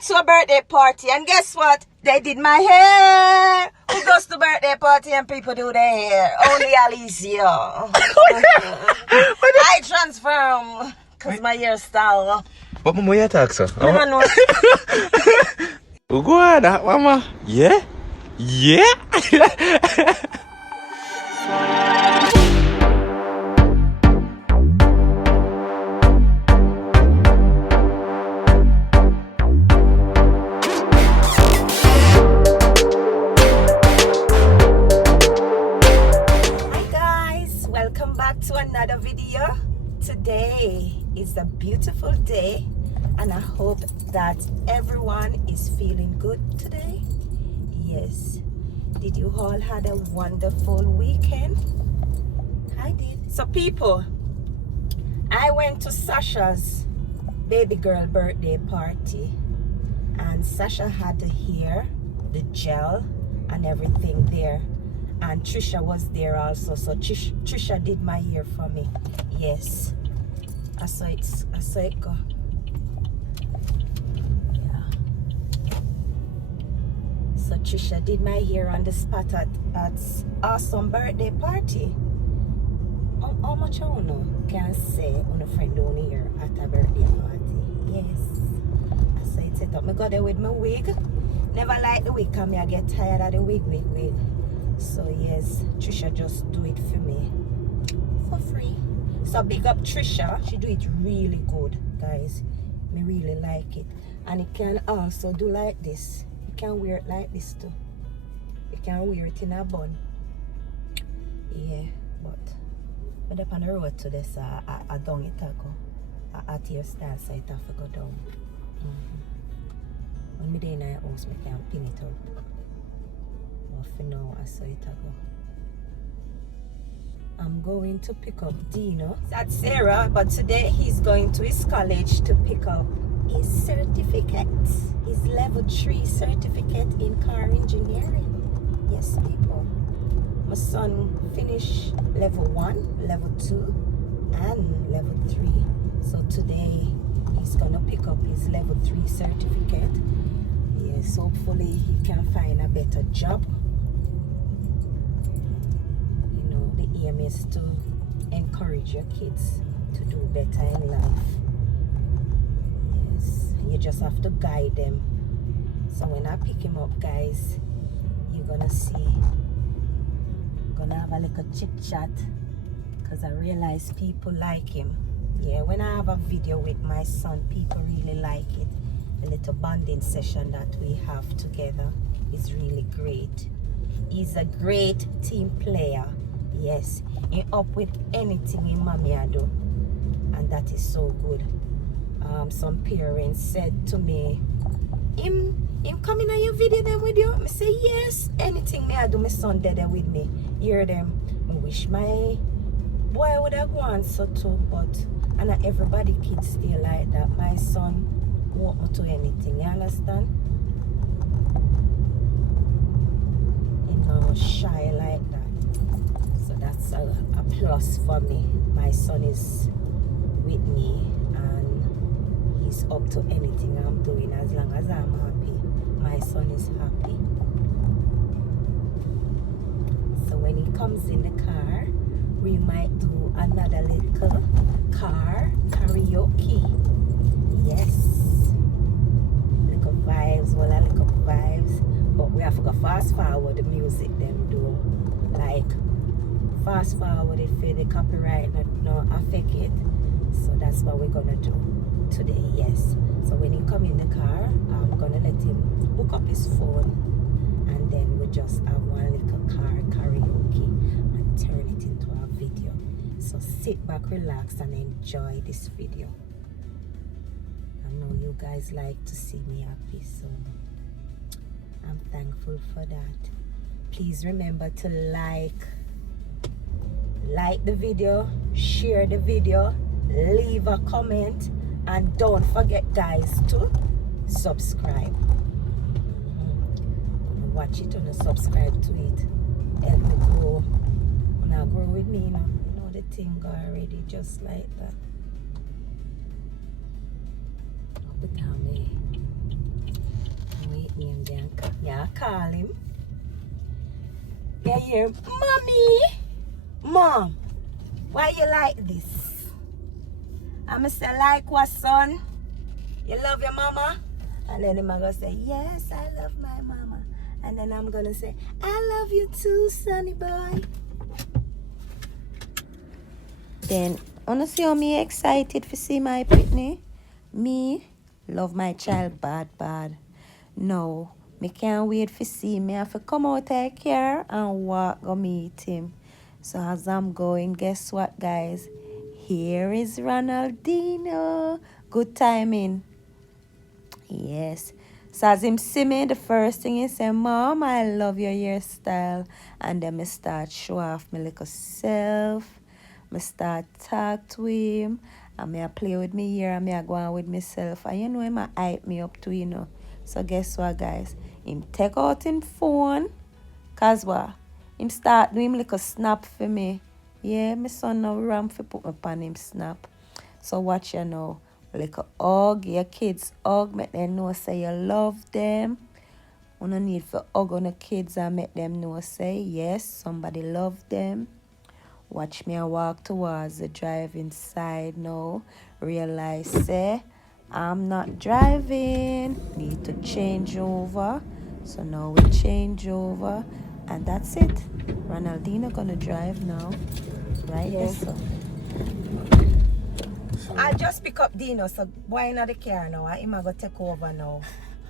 went to a birthday party and guess what? They did my hair. Who goes to birthday party and people do their hair? Only Alicia. I transform because my hairstyle. What mama you talk, sir? I don't know. Go on, mama. Yeah? Yeah? Welcome back to another video. Today is a beautiful day and I hope that everyone is feeling good today. Yes. Did you all had a wonderful weekend? I did. So people, I went to Sasha's baby girl birthday party and Sasha had the hair, the gel and everything there. And Trisha was there also, so Trisha did my hair for me. Yes, I saw it go. Yeah. So Trisha did my hair on the spot at awesome birthday party. How much I know can say on a friend down here at a birthday party. Yes, I saw it set up. I got there with my wig. Never like the wig, cause I get tired of the wig. So yes, Trisha just do it for me for free. So big up Trisha, she do it really good, guys. Me really like it. And it can also do like this. You can wear it like this too. You can wear it in a bun. Yeah, but up on the road to this, I down it go. At your style, so it have to go down. When me day in the house, me can pin it up. For now, I saw it go. I'm going to pick up Dino. That's Sarah, but today he's going to his college to pick up his certificate, his level 3 certificate in car engineering. Yes, people. My son finished level 1, level 2, and level 3. So today he's gonna pick up his level 3 certificate. Yes, hopefully he can find a better job. The aim is to encourage your kids to do better in life. Yes, you just have to guide them. So when I pick him up, guys, you're gonna see, gonna have a little chit chat because I realize people like him. Yeah, when I have a video with my son, people really like it. The little bonding session that we have together is really great. He's a great team player. Yes, he up with anything in mommy I do, and that is so good. Some parents said to me, him coming on your video then with you? I say yes, anything me I do, my son there with me. Hear them. I wish my boy would have gone so too, but and not everybody kids stay like that. My son won't do anything, you understand? He not shy like that. So that's a plus for me. My son is with me and he's up to anything I'm doing as long as I'm happy. My son is happy. So when he comes in the car, we might do another little car karaoke. Yes. Little vibes, well, a little vibes. But we have to go fast forward the music them do. Like fast forward it for the copyright not affect it. So that's what we're gonna do today. Yes, so when he come in the car, I'm gonna let him hook up his phone and then we just have one little car karaoke and turn it into a video. So sit back, relax and enjoy this video. I know you guys like to see me happy, so I'm thankful for that. Please remember to like the video, share the video, leave a comment, and don't forget guys to subscribe. Watch it and subscribe to it. Help me grow. When I grow with me, you know the thing go already just like that. Put on me I call him. You hear, Mommy, Mom, why you like this? I'ma say, like what, son? You love your mama? And then him gonna say, yes, I love my mama. And then I'm gonna say, I love you too, sonny boy. Then, wanna see how me excited to see my Britney? Me love my child bad. No, me can't wait to see me. I have to come out of here and walk go meet him. So as I'm going, guess what, guys? Here is Ronaldinho. Good timing. Yes. So as him see me, the first thing he say, Mom, I love your hairstyle. And then me start show off my little self. Me start talk to him. And me I play with me hair and me I go on with myself. And you know him I hype me up too, you know. So guess what, guys? Him take out him phone. Cause what? Him start doing like a snap for me. Yeah, my son now ram for put me on him snap. So watch you now. Like a hug, your kids hug, make them know say you love them. You don't need to hug on the kids and make them know say yes, somebody love them. Watch me and walk towards the driving side now. Realize say I'm not driving. Need to change over. So now we change over. And that's it. Ronaldinho gonna drive now. Right? Yes. So. I just pick up Dino, so why in the car now? I'm going to take over now.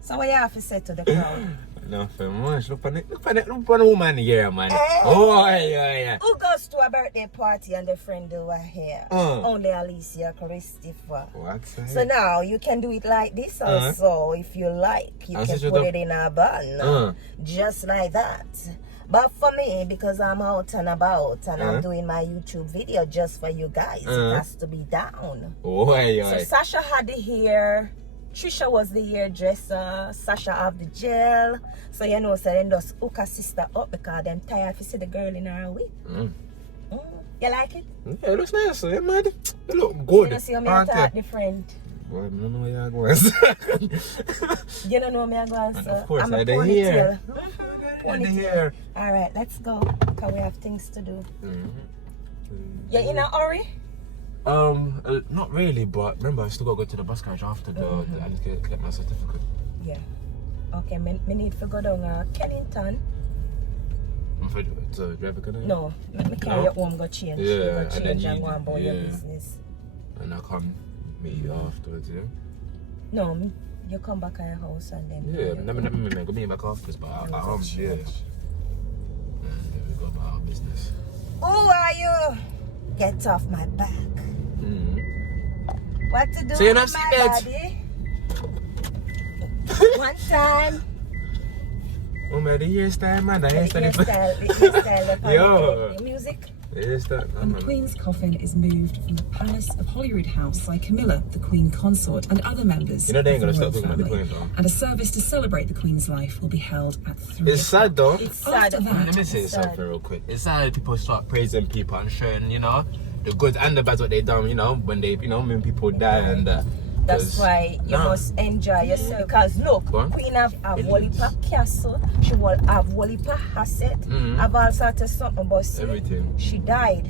So what you have to say to the crowd? Nothing much. Look on the woman here, man. Oh, yeah. Who goes to a birthday party and the friend who are here? Only aleciachristopher. What? So now you can do it like this also. If you like, you can put it in a bun. Just like that. But for me, because I'm out and about and I'm doing my YouTube video just for you guys, it has to be down. Oh, yeah. So Sasha had the hair. Trisha was the hairdresser. Sasha have the gel. So you know, so then just hook her sister up because them tired to see the girl in her wig. You like it? Yeah, it looks nice. Yeah, man. It look good. You see how me attack different. Well, I don't know where you're going. You don't know me going, so of course, I'm a ponytail. Ponytail. Alright, let's go. Because we have things to do. You in a hurry? Not really, but remember I still gotta go to the bus garage after I need to get my certificate. Yeah. Okay, me need to go down Kennington. I'm afraid to drive a car? No, me carry you home, go change. Yeah, you go and change then and go about your business. And I come meet you afterwards, yeah? No, you come back at your house and then... Yeah, never go meet back afterwards, but at home, yeah. And then we go about our business. Who are you? Get off my back. What to do so you're not with my body? One time. Oh man, the hairstyle, man. The hairstyle. Yo. The music. And the Queen's coffin is moved from the Palace of Holyrood House by Camilla, the Queen Consort, and other members you know they ain't of gonna the stop royal talking about the family. Queen, though. And a service to celebrate the Queen's life will be held at 3. It's sad, though. It's sad. Let me say something real quick. It's sad that people start praising people and sharing, you know, the good and the bad what they done, you know, when they, you know, when people die and that's why you must enjoy yourself. Because look, Queen have Wolipa castle, she will have Wolipa asset, have all sorts of something, but see, everything. She died.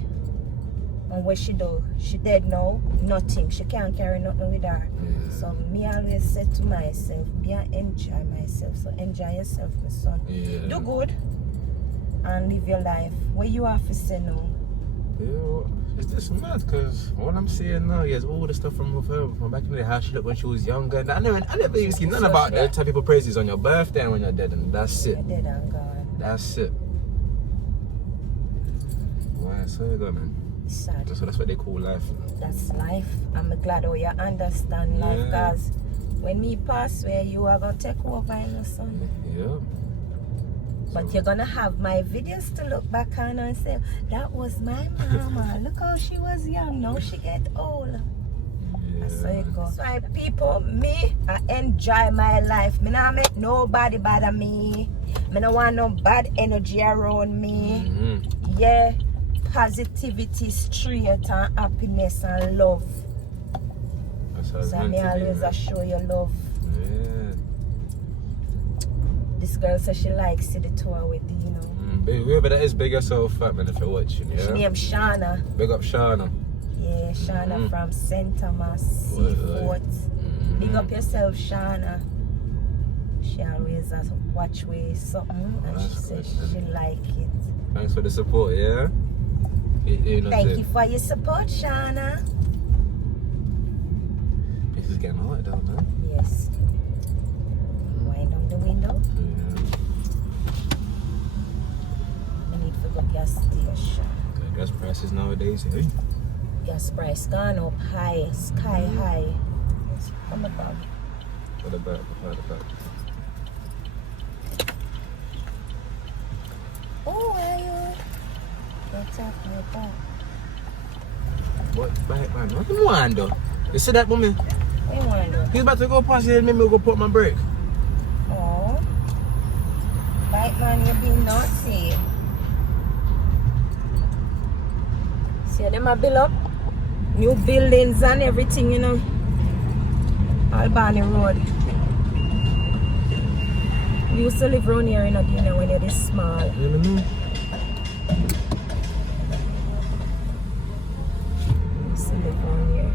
And what she do? She dead now, nothing. She can't carry nothing with her. Yeah. So me always say to myself, be and enjoy myself. So enjoy yourself, my son. Yeah. Do good and live your life. What you have to say now? Yeah, it's just mad because all I'm seeing now is all the stuff from her from back in the day, how she looked when she was younger. And I never even seen none about that. Tell people praises on your birthday and when you're dead, and that's it. You're dead and gone. That's it. Why? So you go, man. Sad. So that's what they call life. That's life. I'm glad you understand life, because when me pass away, you are going to take over, your son. Yeah. But you're going to have my videos to look back on and say, that was my mama. Look how she was young. Now she get old. Yeah. That's how it goes. So people, me, I enjoy my life. Me not make nobody bother me. Me don't want no bad energy around me. Yeah. Positivity, straight, and happiness and love. That's how it's So meant me to be, always man. show you love. Yeah. The This girl says she likes the tour with the, you know. Whoever that is, big yourself fat man if you're watching, yeah? She named Shauna. Big up Shauna. Yeah, Shauna from St. Thomas Seafort. Big up yourself, Shauna. She always has watch way something and she says she like it. Thanks for the support, yeah? Thank you for your support, Shauna. This is getting hot down there. Yes. Wind down the window. Yeah. We need to go gas station. The gas prices nowadays, eh? Gas price gone up high, sky high. Come on, Bob. For the back. Oh, where are you? What's up, my back? What? Back, man. What do you want, though? You see that, mommy? What do you want to do? He's about to go past here and maybe we'll go put my brake. Oh. Bike man, you're being naughty. See them a build up? New buildings and everything, you know. Albany Road. We used to live around here, you know, when you're this small. You know? We used to live around here.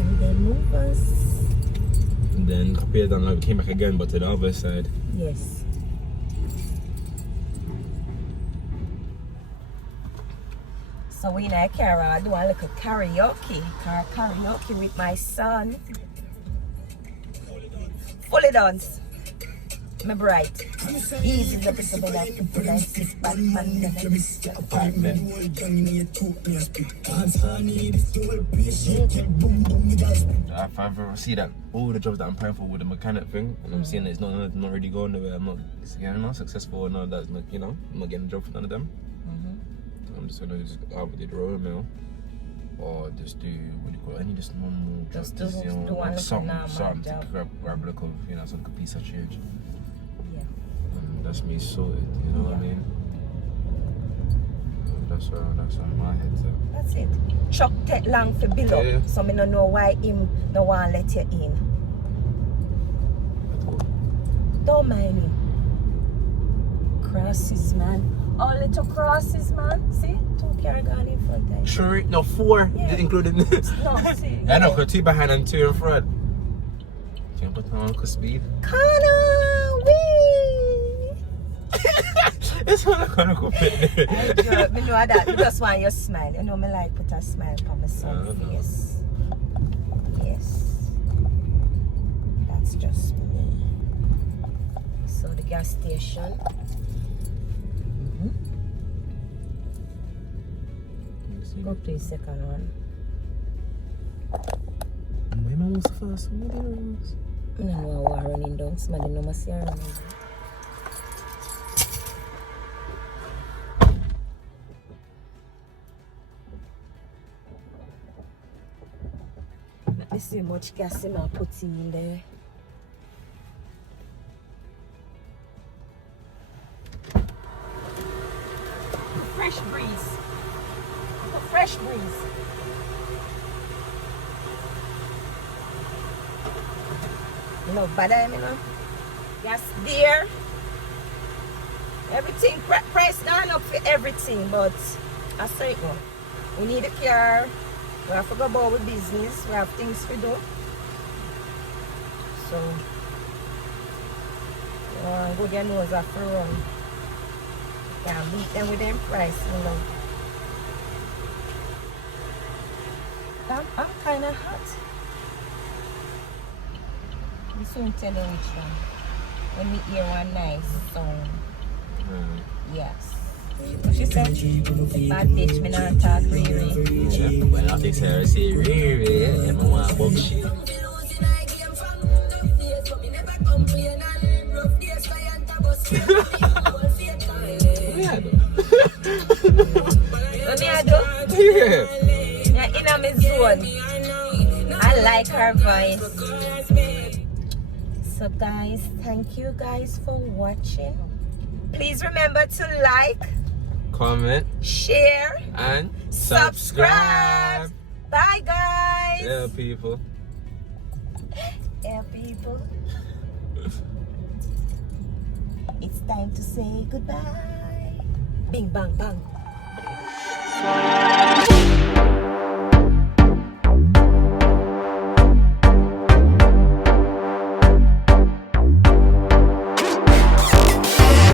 And then move us. And then appeared and like came back again, but to the other side. Yes. So we in a car, I do a little karaoke with my son. Fully dance. My bright. Easy look at the way I sit back, man. If I ever see that, all the jobs that I'm applying for with the mechanic thing, and I'm seeing that it's not really going nowhere, I'm not successful or none of that, you know, I'm not getting a job for none of them. I'm just gonna just either do the road mill or just do what do you call it? Any just normal job, Just you know, do one like something job. to grab a little, you know, some piece of change. Yeah. And that's me sorted, you know what I mean? That's where my head's at. That's it. Chuck take long for build up, Yeah. so I don't know why him no want let you in. Don't mind him. Crosses, man. All little crosses, man. See? 2 car gone in front of you. Sure, no, 4, Yeah. including this. No, see. I know, because 2 behind and 2 in front. Can't put on Uncle Speed. Connor, wee! It's not a Chronicle fit. I know that. I just want your smile. You know, me like put a smile on my son's face. Yes. That's just me. So the gas station. Go to the second one. Why am I so fast? I don't know how I'm running down. Somebody know my see her running down. Let me see how much gas I'm putting in there. Fresh breeze. Fresh breeze. No bad, you know. Gas there. Everything price down up for everything, but I say it go. We need a car. We have to go about with business. We have things to do. So go get nose after run. Can't beat them with them price, you know. I'm kind of hot. We soon tell you which one. When we hear one nice song. Yes. What she said? Bad bitch, me not talk Riri. Yeah, well, I think Sarah say Riri, yeah, I want book shit. Yeah, What me I do? yeah. Yeah, in my zone. I like her voice. So guys, thank you guys for watching. Please remember to like, Comment, share, and subscribe. Bye guys. Yeah, people. Yeah, people. It's time to say goodbye. Bing bang bang.